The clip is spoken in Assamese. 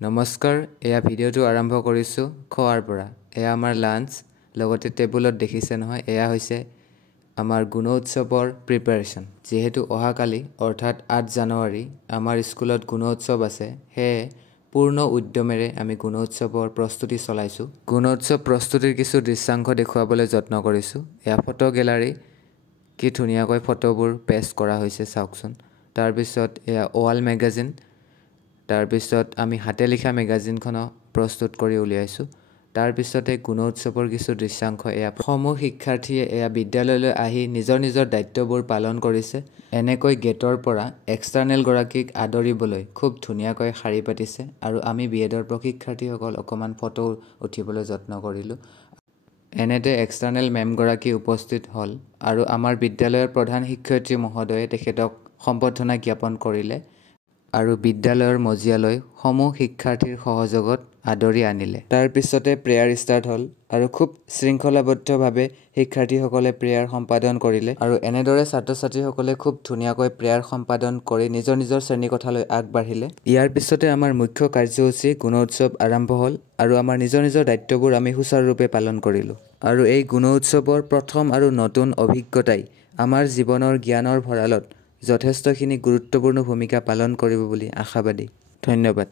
নমস্কাৰ, এয়া ভিডিঅ'টো আৰম্ভ কৰিছোঁ খোৱাৰ পৰা। এয়া আমাৰ লাঞ্চ, লগতে টেবুলত দেখিছে নহয়, এয়া হৈছে আমাৰ গুণোৎসৱৰ প্ৰিপাৰেশ্যন। যিহেতু অহাকালি অৰ্থাৎ ৮ জানুৱাৰী আমাৰ স্কুলত গুণোৎসৱ আছে, সেয়ে পূৰ্ণ উদ্যমেৰে আমি গুণোৎসৱৰ প্ৰস্তুতি চলাইছোঁ। গুণোৎসৱ প্ৰস্তুতিৰ কিছু দৃশ্যাংশ দেখুৱাবলৈ যত্ন কৰিছোঁ। এয়া ফটো গেলাৰী, কি ধুনীয়াকৈ ফটোবোৰ পেষ্ট কৰা হৈছে চাওকচোন। তাৰপিছত এয়া ৱাল মেগাজিন, তাৰপিছত আমি হাতে লিখা মেগাজিনখনো প্ৰস্তুত কৰি উলিয়াইছোঁ। তাৰপিছতে গুণোৎসৱৰ কিছু দৃশ্যাংশ এয়া সমূহ শিক্ষাৰ্থীয়ে এয়া বিদ্যালয়লৈ আহি নিজৰ নিজৰ দায়িত্ববোৰ পালন কৰিছে। এনেকৈ গেটৰ পৰা এক্সটাৰ্নেল গৰাকীক আদৰিবলৈ খুব ধুনীয়াকৈ শাৰী পাতিছে আৰু আমি বিএডৰ প্ৰশিক্ষাৰ্থীসকল অকণমান ফটো উঠিবলৈ যত্ন কৰিলোঁ। এনেতে এক্সটাৰ্নেল মেমগৰাকী উপস্থিত হ'ল আৰু আমাৰ বিদ্যালয়ৰ প্ৰধান শিক্ষয়িত্ৰী মহোদয়ে তেখেতক সম্বৰ্ধনা জ্ঞাপন কৰিলে আৰু বিদ্যালয়ৰ মজিয়ালৈ সমূহ শিক্ষাৰ্থীৰ সহযোগত আদৰি আনিলে। তাৰপিছতে প্ৰেয়াৰ ষ্টাৰ্ট হ'ল আৰু খুব শৃংখলাবদ্ধভাৱে শিক্ষাৰ্থীসকলে প্ৰেয়াৰ সম্পাদন কৰিলে আৰু এনেদৰে ছাত্ৰ ছাত্ৰীসকলে খুব ধুনীয়াকৈ প্ৰেয়াৰ সম্পাদন কৰি নিজৰ নিজৰ শ্ৰেণীকোঠালৈ আগবাঢ়িলে। ইয়াৰ পিছতে আমাৰ মুখ্য কাৰ্যসূচী গুণোৎসৱ আৰম্ভ হ'ল আৰু আমাৰ নিজৰ নিজৰ দায়িত্ববোৰ আমি সুচাৰুৰূপে পালন কৰিলোঁ। আৰু এই গুণোৎসৱৰ প্ৰথম আৰু নতুন অভিজ্ঞতাই আমাৰ জীৱনৰ জ্ঞানৰ ভঁৰালত যথেষ্টখিনি গুৰুত্বপূৰ্ণ ভূমিকা পালন কৰিব বুলি আশাবাদী। ধন্যবাদ।